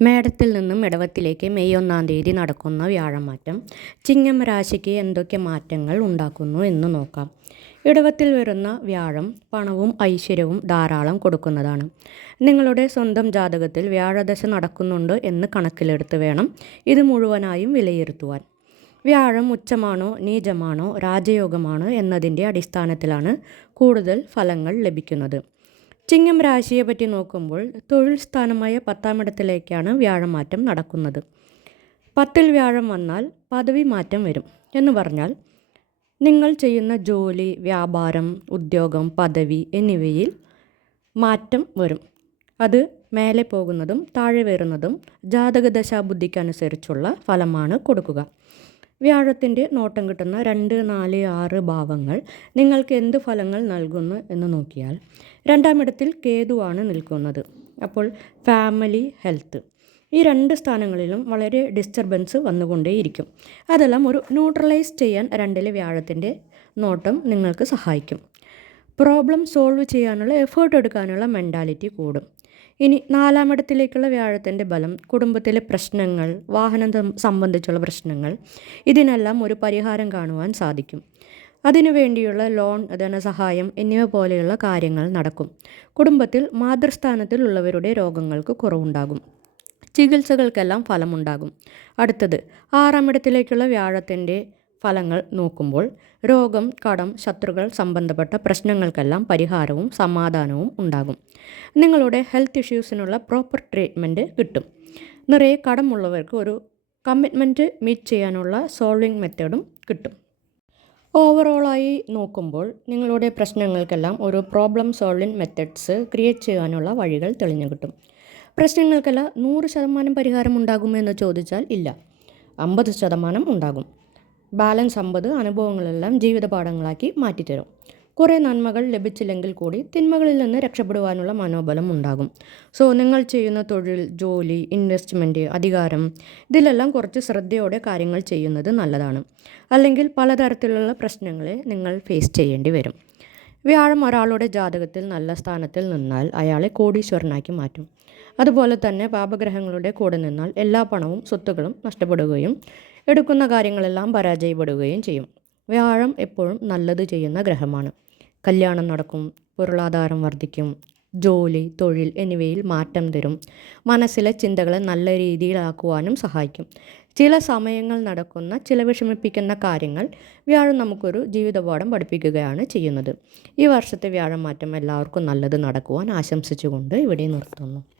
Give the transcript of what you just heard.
മേടത്തിൽ നിന്നും ഇടവത്തിലേക്ക് മെയ് ഒന്നാം തീയതി നടക്കുന്ന വ്യാഴമാറ്റം ചിങ്ങം രാശിക്ക് എന്തൊക്കെ മാറ്റങ്ങൾ ഉണ്ടാക്കുന്നു എന്ന് നോക്കാം. ഇടവത്തിൽ വരുന്ന വ്യാഴം പണവും ഐശ്വര്യവും ധാരാളം കൊടുക്കുന്നതാണ്. നിങ്ങളുടെ സ്വന്തം ജാതകത്തിൽ വ്യാഴദശ നടക്കുന്നുണ്ട് എന്ന് കണക്കിലെടുത്ത് വേണം ഇത് മുഴുവനായും വിലയിരുത്തുവാൻ. വ്യാഴം ഉച്ചമാണോ നീചമാണോ രാജയോഗമാണോ എന്നതിന്റെ അടിസ്ഥാനത്തിലാണ് കൂടുതൽ ഫലങ്ങൾ ലഭിക്കുന്നത്. ചിങ്ങം രാശിയെ പറ്റി നോക്കുമ്പോൾ തൊഴിൽ സ്ഥാനമായ പത്താമിടത്തിലേക്കാണ് വ്യാഴമാറ്റം നടക്കുന്നത്. പത്തിൽ വ്യാഴം വന്നാൽ പദവി മാറ്റം വരും എന്ന് പറഞ്ഞാൽ നിങ്ങൾ ചെയ്യുന്ന ജോലി വ്യാപാരം ഉദ്യോഗം പദവി എന്നിവയിൽ മാറ്റം വരും. അത് മേലെ പോകുന്നതും താഴെ വരുന്നതും ജാതകദശാബുദ്ധിക്കനുസരിച്ചുള്ള ഫലമാണ് കൊടുക്കുക. വ്യാഴത്തിന്റെ നോട്ടം കിട്ടുന്ന രണ്ട് നാല് ആറ് ഭാവങ്ങൾ നിങ്ങൾക്ക് എന്ത് ഫലങ്ങൾ നൽകുന്നു എന്ന് നോക്കിയാൽ രണ്ടാമിടത്തിൽ കേതുവാണ് നിൽക്കുന്നത്. അപ്പോൾ ഫാമിലി ഹെൽത്ത്. ഈ രണ്ട് സ്ഥാനങ്ങളിലും വളരെ ഡിസ്റ്റർബൻസ് വന്നുകൊണ്ടേയിരിക്കും. അതെല്ലാം ഒരു ന്യൂട്രലൈസ് ചെയ്യാൻ രണ്ടിലെ വ്യാഴത്തിന്റെ നോട്ടം നിങ്ങൾക്ക് സഹായിക്കും. പ്രോബ്ലം സോൾവ് ചെയ്യാനുള്ള എഫേർട്ട് എടുക്കാനുള്ള മെന്റാലിറ്റി കൂടും. ഇനി നാലാമിടത്തിലേക്കുള്ള വ്യാഴത്തിന്റെ ബലം കുടുംബത്തിലെ പ്രശ്നങ്ങൾ വാഹനം സംബന്ധിച്ചുള്ള പ്രശ്നങ്ങൾ ഇതിനെല്ലാം ഒരു പരിഹാരം കാണുവാൻ സാധിക്കും. അതിനു വേണ്ടിയുള്ള ലോൺ ധനസഹായം എന്നിവ പോലെയുള്ള കാര്യങ്ങൾ നടക്കും. കുടുംബത്തിൽ മാതൃസ്ഥാനത്തിലുള്ളവരുടെ രോഗങ്ങൾക്ക് കുറവുണ്ടാകും. ചികിത്സകൾക്കെല്ലാം ഫലമുണ്ടാകും. അടുത്തത് ആറാമിടത്തിലേക്കുള്ള വ്യാഴത്തിന്റെ ഫലങ്ങൾ നോക്കുമ്പോൾ രോഗം കടം ശത്രുക്കൾ സംബന്ധപ്പെട്ട പ്രശ്നങ്ങൾക്കെല്ലാം പരിഹാരവും സമാധാനവും ഉണ്ടാകും. നിങ്ങളുടെ ഹെൽത്ത് ഇഷ്യൂസിനുള്ള പ്രോപ്പർ ട്രീറ്റ്മെന്റ് കിട്ടും. നിറയെ കടമുള്ളവർക്ക് ഒരു കമ്മിറ്റ്മെന്റ് മീറ്റ് ചെയ്യാനുള്ള സോൾവിങ് മെത്തേഡും കിട്ടും. ഓവറോളായി നോക്കുമ്പോൾ നിങ്ങളുടെ പ്രശ്നങ്ങൾക്കെല്ലാം ഒരു പ്രോബ്ലം സോൾവിങ് മെത്തേഡ്സ് ക്രിയേറ്റ് ചെയ്യാനുള്ള വഴികൾ തെളിഞ്ഞു കിട്ടും. പ്രശ്നങ്ങൾക്കെല്ലാം നൂറ് ശതമാനം പരിഹാരം ഉണ്ടാകുമോ എന്ന് ചോദിച്ചാൽ ഇല്ല. അമ്പത് ശതമാനം ഉണ്ടാകും. ബാലൻസ് അമ്പത് അനുഭവങ്ങളെല്ലാം ജീവിതപാഠങ്ങളാക്കി മാറ്റിത്തരും. കുറേ നന്മകൾ ലഭിച്ചില്ലെങ്കിൽ കൂടി തിന്മകളിൽ നിന്ന് രക്ഷപ്പെടുവാനുള്ള മനോബലം ഉണ്ടാകും. സോ നിങ്ങൾ ചെയ്യുന്ന തൊഴിൽ ജോലി ഇൻവെസ്റ്റ്മെന്റ് അധികാരം ഇതിലെല്ലാം കുറച്ച് ശ്രദ്ധയോടെ കാര്യങ്ങൾ ചെയ്യുന്നത് നല്ലതാണ്. അല്ലെങ്കിൽ പലതരത്തിലുള്ള പ്രശ്നങ്ങളെ നിങ്ങൾ ഫേസ് ചെയ്യേണ്ടി വരും. വ്യാഴം ഒരാളുടെ ജാതകത്തിൽ നല്ല സ്ഥാനത്തിൽ നിന്നാൽ അയാളെ കോടീശ്വരനാക്കി മാറ്റും. അതുപോലെ തന്നെ പാപഗ്രഹങ്ങളുടെ കൂടെ നിന്നാൽ എല്ലാ പണവും സ്വത്തുക്കളും നഷ്ടപ്പെടുകയും എടുക്കുന്ന കാര്യങ്ങളെല്ലാം പരാജയപ്പെടുകയും ചെയ്യും. വ്യാഴം എപ്പോഴും നല്ലത് ചെയ്യുന്ന ഗ്രഹമാണ്. കല്യാണം നടക്കും പൊരുളാധാരം വർദ്ധിക്കും ജോലി തൊഴിൽ എന്നിവയിൽ മാറ്റം തരും. മനസ്സിലെ ചിന്തകളെ നല്ല രീതിയിലാക്കുവാനും സഹായിക്കും. ചില സമയങ്ങൾ നടക്കുന്ന ചില വിഷമിപ്പിക്കുന്ന കാര്യങ്ങൾ വ്യാഴം നമുക്കൊരു ജീവിതപാഠം പഠിപ്പിക്കുകയാണ് ചെയ്യുന്നത്. ഈ വർഷത്തെ വ്യാഴം മാറ്റം എല്ലാവർക്കും നല്ലത് നടക്കുവാൻ ആശംസിച്ചുകൊണ്ട് ഇവിടെ നിർത്തുന്നു.